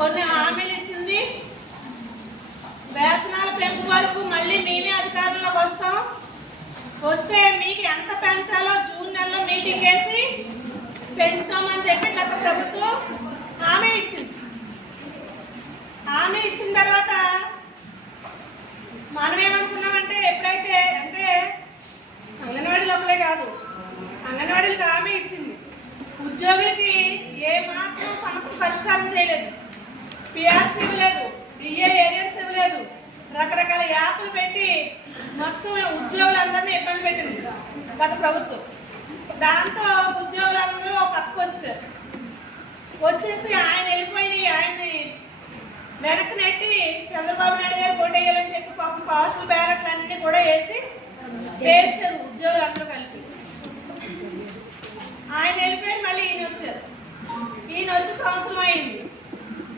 కొన్ని హామీలు ఇచ్చింది. వేతనాల పెంపు వరకు మళ్ళీ మేమే అధికారంలోకి వస్తాం. వస్తే మీకు ఎంత పెంచాలో జూన్ నెలలో మీటింగ్ వేసి పెంచుతామని చెప్పి గత ప్రభుత్వం హామీ ఇచ్చింది. హామీ ఇచ్చిన తర్వాత మనం ఏమనుకున్నామంటే ఎప్పుడైతే అంటే అంగన్వాడీ లోపలే కాదు అంగన్వాడీలకు హామీ ఇచ్చింది ఉద్యోగులకి ఏ మాత్రం సమస్య పరిష్కారం చేయలేదు పిఆర్సీ ఇవ్వలేదు డిఏ ఏరియర్స్ ఇవ్వలేదు రకరకాల యాప్లు పెట్టి మొత్తం ఉద్యోగులందరినీ ఇబ్బంది పెట్టింది గత ప్రభుత్వం దాంతో ఉద్యోగులందరూ ఒక పక్కకు వచ్చారు వచ్చేసి ఆయన వెళ్ళిపోయి ఆయన్ని వెనక్కి నెట్టి చంద్రబాబు నాయుడు గారు ఓటేయాలని చెప్పి పాపం పాస్టులు బ్యారెట్లు అన్ని కూడా వేసి వేస్తారు ఉద్యోగులు అందరూ కలిపి. ఆయన వెళ్ళిపోయి మళ్ళీ ఈయన వచ్చారు. ఈయన వచ్చి సంవత్సరం అయింది.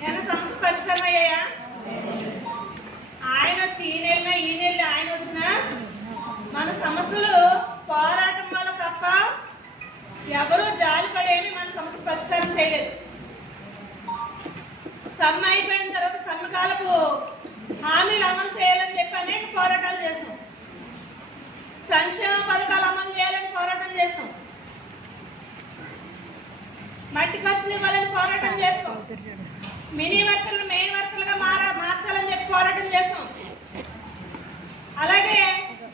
ఏమైనా సమస్య పరిష్కారం అయ్యాయా? ఆయన వచ్చి ఈయన వెళ్ళినా ఈయన వెళ్ళి ఆయన వచ్చినా మన సమస్యలు పోరాటం వల్ల తప్ప ఎవరూ జాలిపడేమి మన సమస్య పరిష్కారం చేయలేదు. సమ్మె అయిపోయిన తర్వాత సమ్మకాలపు హామీలు అమలు చేయాలని చెప్పి అనేక పోరాటాలు చేసాం సంక్షేమ పథకాలు అమలు చేయాలని పోరాటం చేస్తాం. మట్టి ఖర్చులు ఇవ్వాలని పోరాటం చేస్తాం. మినీ వర్కర్లు మెయిన్ వర్కర్లుగా మారా మార్చాలని చెప్పి పోరాటం చేస్తాం. అలాగే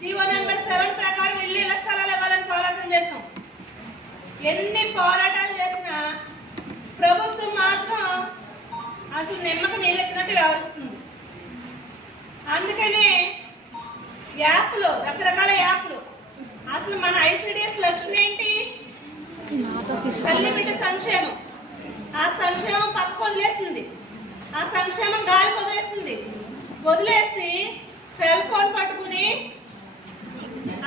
జీవో నెంబర్ సెవెన్ ప్రకారం ఇల్లు ఇళ్ళ స్థలాలు ఇవ్వాలని పోరాటం చేస్తాం. ఎన్ని పోరాటాలు చేసినా ప్రభుత్వం మాత్రం అసలు నిమ్మక నీళ్ళెత్తినట్టు వ్యవహరిస్తుంది. అందుకనే యాప్లు రకరకాల యాప్లు. అసలు మన ఐసిడిఎస్ లక్ష్యం ఏంటి తల్లి బిడ్డ సంక్షేమం. ఆ సంక్షేమం పక్కకు వదిలేసింది. ఆ సంక్షేమం గాలి వదిలేసింది. వదిలేసి సెల్ ఫోన్ పట్టుకుని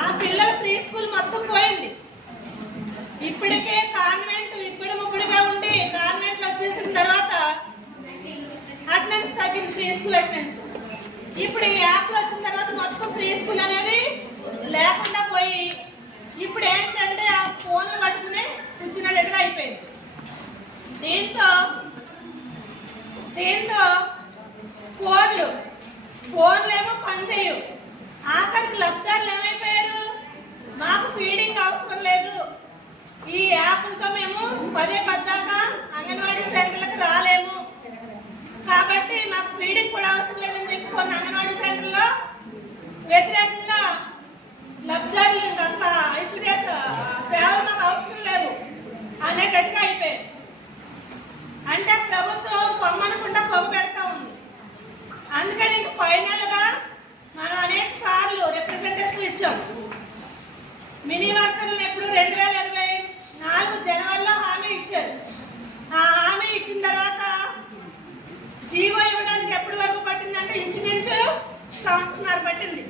ఆ పిల్లల ప్రీ స్కూల్ మొత్తం పోయింది. ఇప్పటికే కాన్వెంట్ ఇప్పుడు ముగ్గుడుగా ఉండి కాన్వెంట్లు వచ్చేసిన తర్వాత అటెండెన్స్ తగ్గింది ప్రీ స్కూల్ అటెండెన్స్. ఇప్పుడు ఈ యాప్లో వచ్చిన తర్వాత మొత్తం ప్రీ స్కూల్ అనేది లేకుండా పోయి ఇప్పుడు ఏంటంటే ఆ ఫోన్లు పట్టుకుని కూర్చున్నట్టుగా అయిపోయింది దీంతో దీంతో ఫోన్లు ఫోన్లు ఏమో పనిచేయవు ఆఖరికి లబ్ధారులు ఏమైపోయారు మాకు ఫీడింగ్ అవసరం లేదు ఈ యాప్లతో మేము పదే పద్దాక అంగన్వాడీ సెంటర్లకు రాలేము కాబట్టి మాకు ఫీడింగ్ కూడా అవసరం లేదని చెప్పి కొన్ని అంగన్వాడీ సెంటర్లో వ్యతిరేకంగా లబ్ధారులు ఇంకా అసలు ఐసీడీఎస్ సేవలు మాకు అవసరం లేవు అనేటట్టుగా అయిపోయారు అంటే ప్రభుత్వం పొమ్మనకుండా పొగ పెడతా ఉంది అందుకని ఇంక ఫైనల్గా మనం అనేక సార్లు రిప్రజెంటేషన్ ఇచ్చాం మినీ వర్కర్లను ఎప్పుడు రెండు వేల ఇరవై నాలుగు జనవరిలో హామీ ఇచ్చారు ఆ హామీ ఇచ్చిన తర్వాత జీవో ఇవ్వడానికి ఎప్పటి వరకు పట్టిందంటే ఇంచుమించు సంవత్సరాలు పట్టింది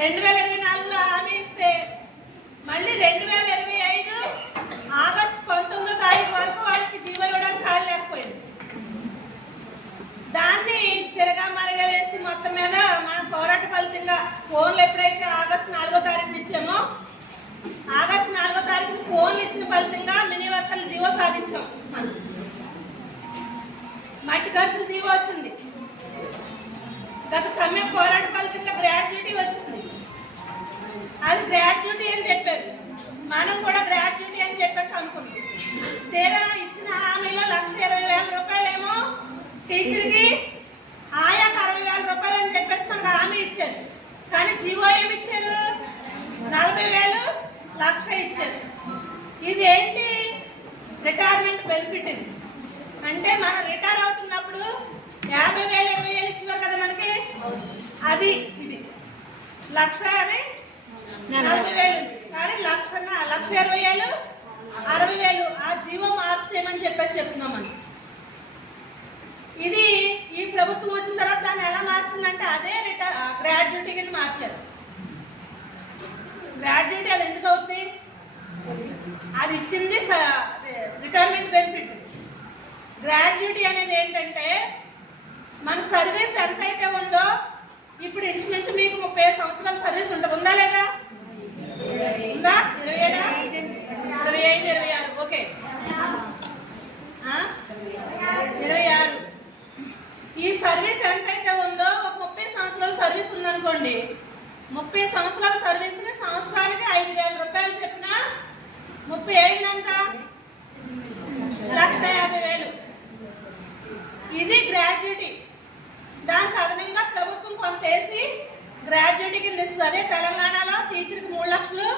రెండు వేల ఇరవై నాలుగులో హామీ ఇస్తే మళ్ళీ రెండు వేల ఇరవై ఐదు ఆగస్టు పంతొమ్మిదో తారీఖు వరకు వాళ్ళకి జీవో ఇవ్వడానికి ఖాళీ లేకపోయింది దాన్ని తిరగా మరగా వేసి మొత్తం మీద మన పోరాట ఫలితంగా ఫోన్లు ఎప్పుడైతే ఆగస్టు నాలుగో తారీఖు ఇచ్చామో ఆగస్టు నాలుగో తారీఖు ఫోన్లు ఇచ్చిన ఫలితంగా మినీ వర్కర్లు జీవో సాధించాం మట్టి ఖర్చులు జీవో వచ్చింది. గత సమయం పోరాట ఫలితంగా గ్రాడ్యుయేటీ వచ్చింది. అది గ్రాడ్యుయేటీ అని చెప్పారు. మనం కూడా గ్రాట్యుటీ అని చెప్పేసి అనుకుంటాం తీరా ఇచ్చిన హామీలో లక్ష ఇరవై వేల రూపాయలేమో టీచర్కి ఆయా అరవై వేల రూపాయలు అని చెప్పేసి మనకు హామీ ఇచ్చారు. కానీ జీవో ఏమి ఇచ్చారు? నలభై వేలు లక్ష ఇచ్చారు. ఇది ఏంటి? రిటైర్మెంట్ బెనిఫిట్ ఇది. అంటే మనం రిటైర్ అవుతున్నప్పుడు యాభై వేలు ఇరవై వేలు ఇచ్చినారు కదా మనకి? అది ఇది. లక్ష అని నలభై వేలు ఉంది. కానీ లక్ష లక్ష ఇరవై వేలు అరవై వేలు ఆ జీవో మార్చేయమని చెప్పేసి చెప్తున్నాం మనం ఇది ఈ ప్రభుత్వం వచ్చిన తర్వాత దాన్ని ఎలా మార్చిందంటే అదే రిటైర్ గ్రాడ్యుయేటీ కింద మార్చారు. గ్రాడ్యుయేటీ అది ఎందుకు అవుతుంది అది ఇచ్చింది రిటైర్మెంట్ బెనిఫిట్ గ్రాడ్యుయేటీ అనేది ఏంటంటే మన సర్వీస్ ఎంత అయితే ఉందో ఇప్పుడు ఇంచుమించు మీకు ముప్పై సంవత్సరాల సర్వీస్ ఉంటుంది. ఉందా లేదా? ఉందా? ఇరవై ఏడా? ఇరవై ఐదు ఇరవై ఆరు. ఓకే. ఇరవై ఆరు. ఈ సర్వీస్ ఎంతైతే ఉందో ఒక ముప్పై సంవత్సరాల సర్వీస్ ఉందనుకోండి. ముప్పై సంవత్సరాల సర్వీస్కి సంవత్సరానికి ఐదు వేల రూపాయలు చెప్పిన ముప్పై ఐదు ఎంత? లక్ష యాభై వేలు. ఇది గ్రాడ్యుటీ. దానికి అదనంగా ప్రభుత్వం కొంత వేసి గ్రాడ్యుటీ కింద ఇస్తుంది. తెలంగాణలో టీచర్కి మూడు లక్షలు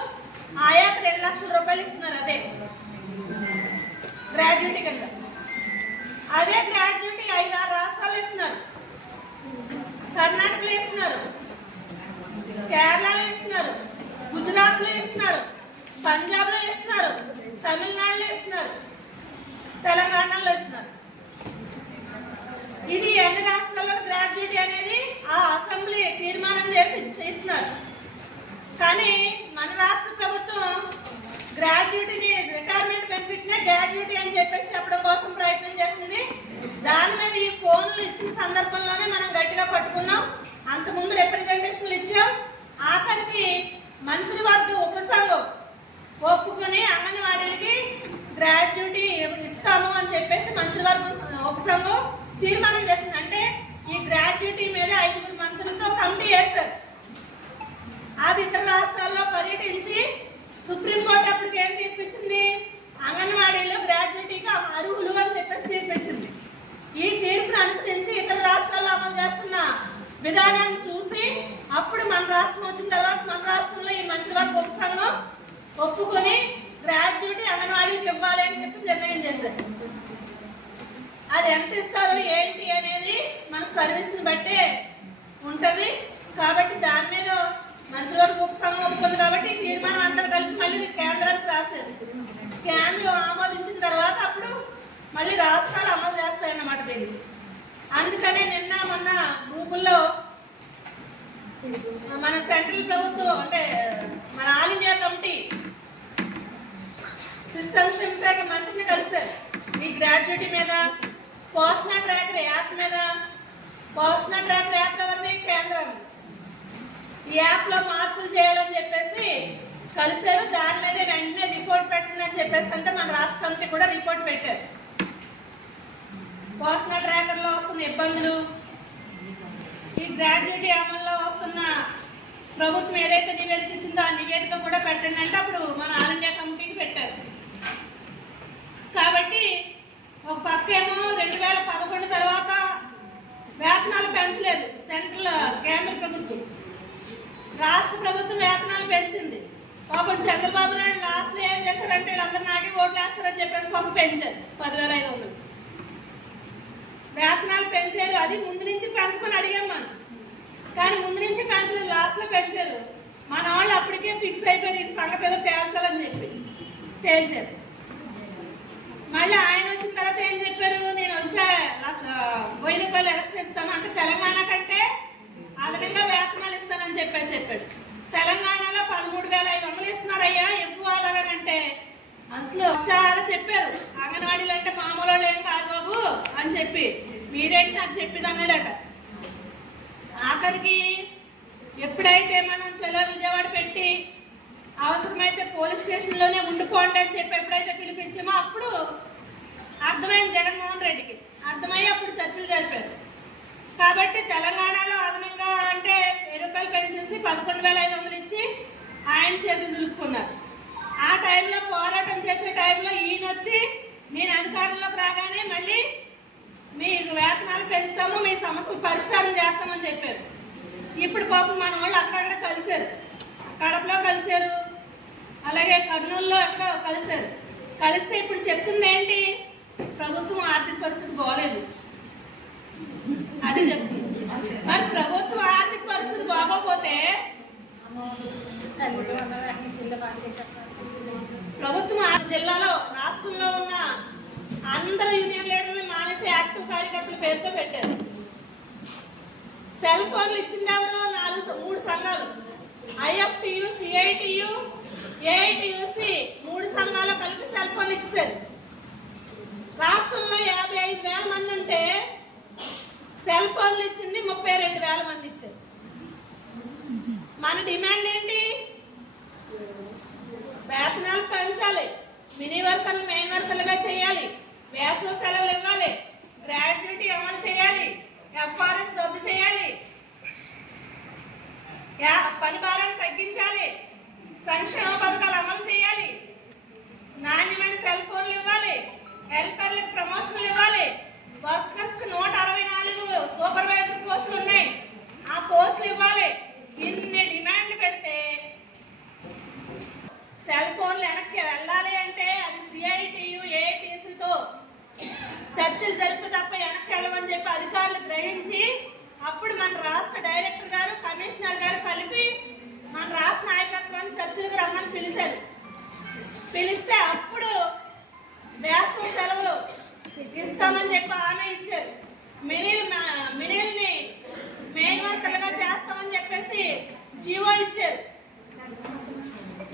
ఆయాకి రెండు లక్షల రూపాయలు ఇస్తున్నారు అదే. గ్రాడ్యుయేట్ కింద అదే గ్రాడ్యుయేటీ ఐదు ఆరు రాష్ట్రాలు ఇస్తున్నారు కర్ణాటకలో ఇస్తున్నారు కేరళలో ఇస్తున్నారు గుజరాత్లో ఇస్తున్నారు పంజాబ్లో ఇస్తున్నారు తమిళనాడులో ఇస్తున్నారు తెలంగాణలో ఇస్తున్నారు ఇది ఎన్ని రాష్ట్రాల్లో గ్రాడ్యుయేటీ అనేది ఆ అసెంబ్లీ తీర్మానం చేసి ఇస్తున్నారు కానీ మన రాష్ట్ర ప్రభుత్వం గ్రాడ్యుయేటీని రిటైర్మెంట్ బెనిఫిట్ నే గ్రాడ్యుయేటీ అని చెప్పేసి చెప్పడం కోసం ప్రయత్నం చేసింది దాని మీద ఈ ఫోన్లు ఇచ్చిన సందర్భంలోనే మనం గట్టిగా పట్టుకున్నాం. అంతకుముందు రిప్రజెంటేషన్లు ఇచ్చాం. ఆఖరికి మంత్రివర్గ ఉపసంఘం ఒప్పుకొని అంగన్వాడీలకి గ్రాడ్యుటీ ఇస్తాము అని చెప్పేసి మంత్రివర్గ ఉపసంఘం తీర్మానం చేసింది. అంటే ఈ గ్రాడ్యుటీ మీద ఐదుగురు మంత్రులతో కమిటీ వేశారు. అది ఇతర రాష్ట్రాల్లో పర్యటించి సుప్రీంకోర్టు అప్పటికి ఏం తీర్పిచ్చింది అంగన్వాడీలో గ్రాడ్యుటీగా అర్హులు అని చెప్పేసి తీర్పిచ్చింది ఈ తీర్పును అనుసరించి ఇతర రాష్ట్రాల్లో అమలు చేస్తున్న విధానాన్ని చూసి అప్పుడు మన రాష్ట్రం వచ్చిన తర్వాత మన రాష్ట్రంలో ఈ మంత్రివర్గ ఉపసంఘం ఒప్పుకొని గ్రాడ్యుయేట్ అంగన్వాడీలకు ఇవ్వాలి అని చెప్పి నిర్ణయం చేశారు. అది ఎంత ఇస్తారో ఏంటి అనేది మన సర్వీస్ని బట్టే ఉంటుంది. కాబట్టి దాని మీద మంత్రివర్గ ఉపసంఘం ఒప్పుకుంది కాబట్టి ఈ తీర్మానం అంతా కలిపి మళ్ళీ కేంద్రానికి రాశారు కేంద్రం ఆమోదించిన తర్వాత అప్పుడు మళ్ళీ రాష్ట్రాలు అమలు చేస్తాయన్నమాట దీన్ని. అందుకనే నిన్న మొన్న గ్రూపుల్లో మన సెంట్రల్ ప్రభుత్వం అంటే మన ఆల్ ఇండియా కమిటీ శిశు సంక్షేమ శాఖ మంత్రిని కలిశారు. ఈ గ్రాడ్యుయేటీ మీద పోషణ ట్రాకర్ యాప్ మీద పోషణ ట్రాకర్ యాప్ ఎవరిది? కేంద్రం ఈ యాప్లో మార్పులు చేయాలని చెప్పేసి కలిశారు. దాని మీద వెంటనే రిపోర్ట్ పెట్టండి అని చెప్పేసి అంటే మన రాష్ట్ర కమిటీ కూడా రిపోర్ట్ పెట్టారు. పోషణ ట్రాకర్లో వస్తున్న ఇబ్బందులు. ఈ గ్రాడ్యుయేటీ అమల్లో వస్తున్న ప్రభుత్వం ఏదైతే నివేదిక ఇచ్చిందో ఆ నివేదిక కూడా పెట్టండి అంటే అప్పుడు మన ఆల్ ఇండియా కమిటీకి పెట్టారు. కాబట్టి ఒక పక్క ఏమో రెండు వేల పదకొండు తర్వాత వేతనాలు పెంచలేదు సెంట్రల్ కేంద్ర ప్రభుత్వం. రాష్ట్ర ప్రభుత్వం వేతనాలు పెంచింది. పాపం చంద్రబాబు నాయుడు లాస్ట్లో ఏం చేశారంటే వీళ్ళందరూ నాకే ఓట్లు వేస్తారని చెప్పేసి పాపం పెంచారు. పదివేల ఐదు వందలు. వేతనాలు పెంచారు. అది ముందు నుంచి పెంచమని అడిగాం మనం. కానీ ముందు నుంచి పెంచలేదు లాస్ట్లో పెంచారు. మన వాళ్ళు అప్పటికే ఫిక్స్ అయిపోయారు ఈ సంగతి ఏదో తేల్చాలని చెప్పి. తేల్చారు. మళ్ళీ ఆయన వచ్చిన తర్వాత ఏం చెప్పారు? నేను వస్తే లక్ష వెయ్యి రూపాయలు ఎక్స్ట్రా ఇస్తాను. అంటే తెలంగాణ కంటే అదనంగా వేతనాలు ఇస్తానని చెప్పారు చెప్పాడు. తెలంగాణలో పదమూడు వేల ఐదు వందలు ఇస్తున్నారు అయ్యా ఎక్కువ అలాగనంటే అసలు చాలా చెప్పారు. అంగన్వాడీలు అంటే మామూలు ఏం కాదు బాబు అని చెప్పి. మీరేంటి నాకు చెప్పింది అన్నాడట. ఆఖరికి ఎప్పుడైతే మనం చలో విజయవాడ పెట్టి అవసరమైతే పోలీస్ స్టేషన్లోనే ఉండిపోండి అని చెప్పి ఎప్పుడైతే పిలిపించామో అప్పుడు అర్థమైంది జగన్మోహన్ రెడ్డికి. అర్థమయ్యి అప్పుడు చర్చలు జరిపారు. కాబట్టి తెలంగాణలో అదనంగా అంటే వెయ్యి రూపాయలు పెంచేసి పదకొండు వేల ఐదు వందలు ఇచ్చి ఆయన చేతులు దులుపుకున్నారు. ఆ టైంలో పోరాటం చేసే టైంలో ఈయన వచ్చి నేను అధికారంలోకి రాగానే మళ్ళీ మీకు వేతనాలు పెంచుతాము మీ సమస్య పరిష్కారం చేస్తామని చెప్పారు. ఇప్పుడు పాపం మన వాళ్ళు అక్కడక్కడ కలిశారు. కడపలో కలిశారు. అలాగే కర్నూలులో ఎక్కడ కలిశారు. కలిస్తే ఇప్పుడు చెప్తుంది ఏంటి? ప్రభుత్వం ఆర్థిక పరిస్థితి బాగోలేదు. అది చెప్తుంది. మరి ప్రభుత్వం ఆర్థిక పరిస్థితి బాగోపోతే ప్రభుత్వం ఆ జిల్లాలో రాష్ట్రంలో ఉన్న అందరు యూనియన్ లీడర్లు మానేసి యాక్టివ్ కార్యకర్తల పేరుతో పెట్టారు. సెల్ ఫోన్లు ఇచ్చింది ఎవరు? నాలుగు మూడు సంఘాలు. ఐఎఫ్టియు సిఐటియు ఏఐటియుసి మూడు సంఘాలు కలిపి సెల్ ఫోన్ ఇచ్చారు రాష్ట్రంలో యాభై ఐదు వేల మంది ఉంటే సెల్ ఫోన్లు ఇచ్చింది ముప్పై రెండు వేల మంది ఇచ్చారు. మన డిమాండ్ ఏంటి? ఇవ్వాలి మినీ వర్కర్లు మెయిన్ వర్కర్లుగా చేయాలి. వేసవి సెలవులు ఇవ్వాలి. గ్రాడ్యుయేటీ అమలు చేయాలి. ఎఫ్ఆర్ఎస్ రద్దు చేయాలి. పని భారాన్ని తగ్గించాలి. సంక్షేమ పథకాలు అమలు చేయాలి నాణ్యమైన సెల్ ఫోన్లు ఇవ్వాలి హెల్పర్లకు ప్రమోషన్లు ఇవ్వాలి వర్కర్స్కి నూట అరవై నాలుగు సూపర్వైజర్ పోస్టులు ఉన్నాయి ఆ పోస్టులు ఇవ్వాలి ఇన్ని డిమాండ్లు పెడితే సెల్ ఫోన్లు వెనక్కి వెళ్ళాలి అంటే అది సిఐటియు ఏఐటీసీతో చర్చలు జరిగితే తప్ప వెనక్కి వెళ్ళమని చెప్పి అధికారులు గ్రహించి అప్పుడు మన రాష్ట్ర డైరెక్టర్ గారు కమిషనర్ గారు కలిపి మన రాష్ట్ర నాయకత్వాన్ని చర్చలకు రమ్మని పిలిచారు పిలిస్తే అప్పుడు వేసవి సెలవులు ఇస్తామని చెప్పి హామీ ఇచ్చారు మినిల్ మినిల్ని మెయిన్ వర్కర్లుగా చేస్తామని చెప్పేసి జీవో ఇచ్చారు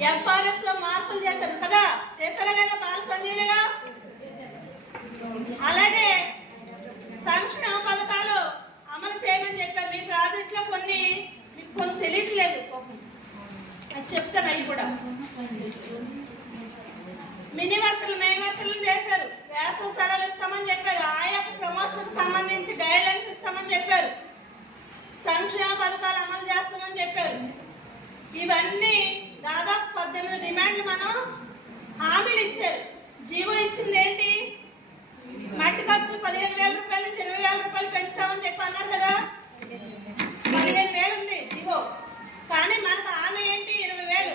ఎఫ్ఆర్ఎస్లో మార్పులు చేశారు కదా చేశారా లేదా బాల సంజీవిగా అలాగే సంక్షేమ పథకాలు అమలు చేయమని చెప్పారు మీ ప్రాజెక్ట్లో కొన్ని మీకు కొన్ని తెలియట్లేదు అది చెప్తాను అవి కూడా మినీ వర్కర్లు మెయిన్ వర్కర్లు చేశారు వేసవ స్థలాలు ఇస్తామని చెప్పారు ఆయాకు ప్రమోషన్కి సంబంధించి గైడ్ లైన్స్ ఇస్తామని చెప్పారు సంక్షేమ పథకాలు అమలు చేస్తామని చెప్పారు ఇవన్నీ దాదాపు పద్దెనిమిది డిమాండ్లు మనం హామీలు ఇచ్చారు. జీవో ఇచ్చింది ఏంటి మట్టి ఖర్చులు పదిహేను వేల రూపాయల నుంచి ఇరవై వేల రూపాయలు పెంచుతామని చెప్పి అన్నారు కదా పదిహేను వేలు ఉంది జీవో కానీ మనకు హామీ ఏంటి ఇరవై వేలు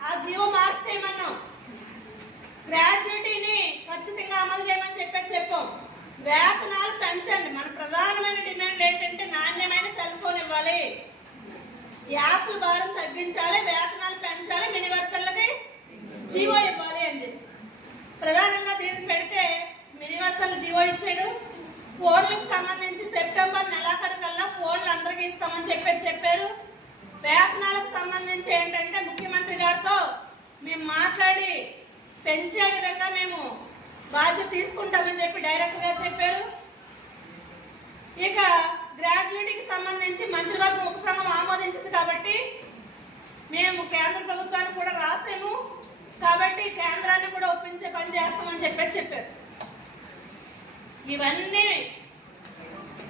ఆ జీవో మార్పు చేయమన్నాం గ్రాడ్యుయేటీని ఖచ్చితంగా అమలు చేయమని చెప్పి చెప్పాం వేతనాలు పెంచండి మన ప్రధానమైన డిమాండ్ ఏంటంటే నాణ్యమైన సెల్ ఫోన్ ఇవ్వాలి యాప్ల భారం తగ్గించాలి వేతనాలు పెంచాలి మినీ వర్కర్లకి జీవో ఇవ్వాలి అని చెప్పి. ప్రధానంగా దీన్ని పెడితే మినీ వర్కర్లు జీవో ఇచ్చాడు ఫోన్లకు సంబంధించి సెప్టెంబర్ నెలాఖరు కల్లా ఫోన్లు అందరికీ ఇస్తామని చెప్పి చెప్పారు. వేతనాలకు సంబంధించి ఏంటంటే ముఖ్యమంత్రి గారితో మేము మాట్లాడి పెంచే విధంగా మేము బాధ్యత తీసుకుంటామని చెప్పి డైరెక్ట్గా చెప్పారు. నుంచి మంత్రివర్గం ఉపసంఘం ఆమోదించింది కాబట్టి మేము కేంద్ర ప్రభుత్వానికి కూడా రాసాము. కాబట్టి కేంద్రాన్ని కూడా ఒప్పించే పని చేస్తామని చెప్పి చెప్పారు. ఇవన్నీ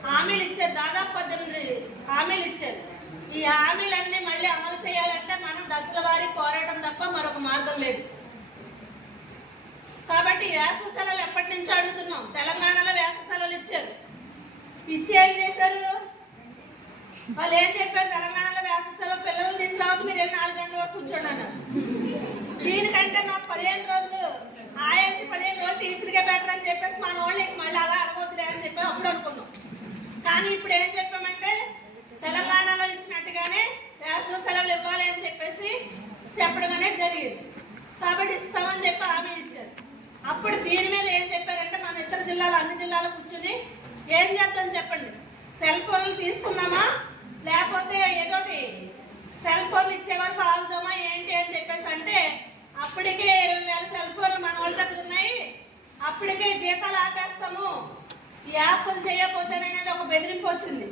హామీలు ఇచ్చారు. దాదాపు పద్దెనిమిది హామీలు ఇచ్చారు. ఈ హామీలన్నీ మళ్ళీ అమలు చేయాలంటే మనం దశల వారీ పోరాటం తప్ప మరొక మార్గం లేదు. కాబట్టి వేసవ స్థలాలు ఎప్పటి నుంచో అడుగుతున్నాం. తెలంగాణలో వేసవ ఇచ్చారు. ఇచ్చి ఏం చేశారు? వాళ్ళు ఏం చెప్పారు? తెలంగాణలో వేసస్థలో పిల్లలు తీసుకురావద్దు మీరు వెళ్ళి నాలుగు గంటల వరకు కూర్చోండి అన్నారు. దీనికంటే మాకు పదిహేను రోజులు ఆయనకి పదిహేను రోజులు టీచర్గా బెటర్ అని చెప్పేసి మా వాళ్ళు ఇంక మళ్ళీ అలా అడగొద్దులే అని చెప్పి అప్పుడు అనుకున్నాం. కానీ ఇప్పుడు ఏం చెప్పామంటే తెలంగాణలో ఇచ్చినట్టుగానే వేసవ సెలవులు ఇవ్వాలి అని చెప్పేసి చెప్పడం అనేది జరిగింది. కాబట్టి ఇస్తామని చెప్పి హామీ ఇచ్చారు. అప్పుడు దీని మీద ఏం చెప్పారంటే మన ఇతర జిల్లాలు అన్ని జిల్లాలో కూర్చుని ఏం చేద్దాం చెప్పండి? సెల్ ఫోన్లు తీసుకుందామా? సెల్ ఫోన్ ఇచ్చే వరకు ఆగుదామా ఏంటి అని చెప్పేసి అంటే అప్పటికే ఇరవై వేల సెల్ ఫోన్ మన వాళ్ళ దగ్గర ఉన్నాయి. అప్పటికే జీతాలు ఆపేస్తాము. ఈ యాప్లు చేయకపోతేనేది ఒక బెదిరింపు వచ్చింది.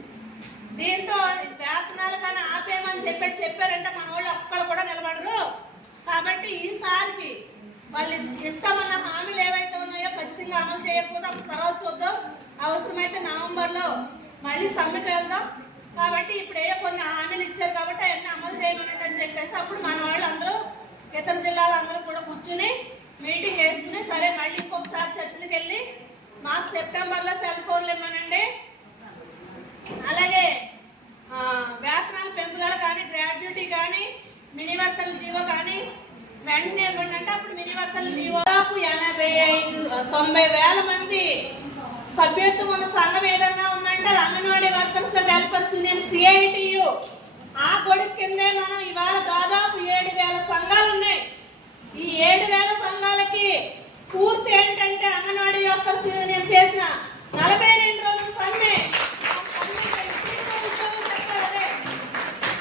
దీంతో వేతనాలు కానీ ఆపేయమని చెప్పి చెప్పారంటే మన వాళ్ళు అక్కడ కూడా నిలబడరు. కాబట్టి ఈసారికి వాళ్ళు ఇస్తామన్న హామీలు ఏవైతే ఉన్నాయో ఖచ్చితంగా అమలు చేయకపోతే అప్పుడు తర్వాత చూద్దాం. అవసరమైతే నవంబర్లో మళ్ళీ సమ్మెకి వెళ్దాం. కాబట్టి ఇప్పుడు ఏ కొన్ని హామీలు ఇచ్చారు కాబట్టి అవన్నీ అని చెప్పేసి అప్పుడు మన వాళ్ళు అందరూ ఇతర జిల్లాలందరూ కూడా కూర్చుని మీటింగ్ వేసుకుని సరే మళ్ళీ ఇంకొకసారి చర్చలకు వెళ్ళి మాకు సెప్టెంబర్లో సెల్ ఫోన్లు ఇవ్వనండి అలాగే వేతనాలు పెంపుదల కానీ గ్రాడ్యుటీ కానీ మినివర్తల జీవో కానీ వెంటనే ఇవ్వండి అప్పుడు మినివర్తల జీవో ఎనభై ఐదు తొంభై వేల మంది సభ్యత్వం ఉన్న సంఘం ఏదన్నా ఉందంటే అది anganwadi workers and helpers union CITU ఆ కొడుకు కిందే మనం ఇవాళ దాదాపు ఏడు వేల సంఘాలు ఉన్నాయి ఈ ఏడు వేల సంఘాలకి పూర్తి ఏంటంటే అంగన్వాడీ వర్కర్స్ యూనియన్ చేసిన నలభై రెండు రోజుల సమ్మె.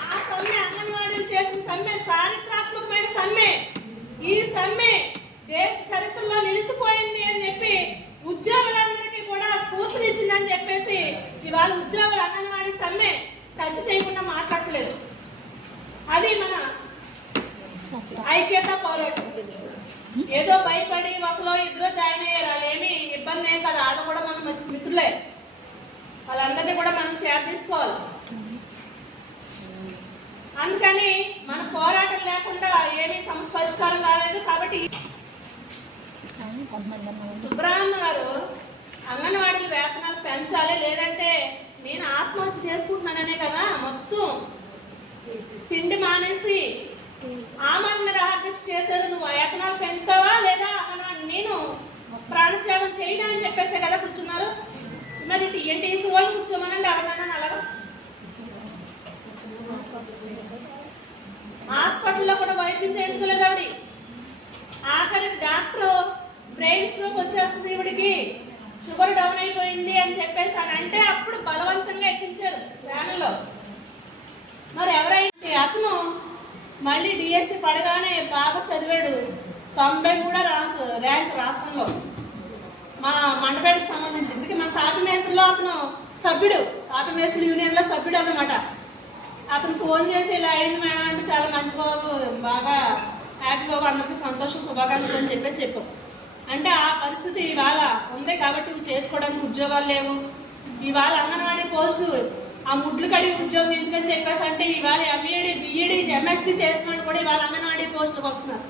ఆ సమ్మె అంగన్వాడీలు చేసిన సమ్మె చారిత్రాత్మకమైన సమ్మె. ఈ సమ్మె దేశ చరిత్రలో నిలిచిపోయింది అని చెప్పి ఉద్యోగులందరికీ కూడా స్ఫూర్తినిచ్చిందని చెప్పేసి ఇవాళ ఉద్యోగులు అంగన్వాడీ సమ్మె టచ్ చేయకుండా మాట్లాడలేదు ఐక్యత పోరాటం. ఏదో భయపడి ఒకలో ఇద్దరు జాయిన్ అయ్యారు. వాళ్ళు ఏమి ఇబ్బంది ఏం కాదు. వాళ్ళు కూడా మన మిత్రులే. వాళ్ళందరినీ కూడా మనం షేర్ తీసుకోవాలి అందుకని మన పోరాటం లేకుండా ఏమీ సమస్య పరిష్కారం కాలేదు కాబట్టి సుబ్రహ్మ గారు అంగన్వాడీల వేతనాలు పెంచాలి. లేదంటే నేను ఆత్మహత్య చేసుకుంటున్నాననే కదా మొత్తం. తిండి మానేసి ఆమరణ నిరాహారదీక్ష చేశారు నువ్వు వేతనాలు పెంచుతావా లేదా అంగన్వాడీ నేను ప్రాణత్యాగం చేయను అని చెప్పేసే కదా కూర్చున్నారు మరి ఏంటి? వాళ్ళు కూర్చోమనండి ఎవరన్నా అలాగా. హాస్పిటల్లో కూడా వైద్యం చేయించుకోలేదు ఆవిడ ఆఖరికి డాక్టర్ బ్రెయిన్ స్ట్రోక్ వచ్చేస్తుంది ఈవిడికి షుగర్ డౌన్ అయిపోయింది అని చెప్పేసి అని అంటే అప్పుడు బలవంతంగా ఎక్కించారు వ్యాన్లో. మరి ఎవరైతే అతను మళ్ళీ డిఎస్సి పడగానే బాగా చదివాడు. తొంభై కూడా ర్యాంక్ ర్యాంక్ రాష్ట్రంలో. మా మండపేటకు సంబంధించి. ఇందుకే మన మేస్త్రిలో అతను సభ్యుడు. తాపిమేసులు యూనియన్లో సభ్యుడు అనమాట అతను ఫోన్ చేసి ఇలా అయింది మేడం అంటే చాలా మంచి బాబు బాగా హ్యాపీ బాబు అందరికీ సంతోషం శుభాకాంక్షలు అని చెప్పి చెప్పాం. అంటే ఆ పరిస్థితి ఇవాళ ఉంది కాబట్టి చేసుకోవడానికి ఉద్యోగాలు లేవు. ఇవాళ అంగన్వాడీ పోస్టు ఆ ముడ్లు కడిగి ఉద్యోగం ఎందుకని చెప్పేసి అంటే ఇవాళ ఎంఈడి బిఈడి ఎంఎస్సి చేస్తున్నాడు కూడా ఇవాళ అంగన్వాడీ పోస్టులకు వస్తున్నారు.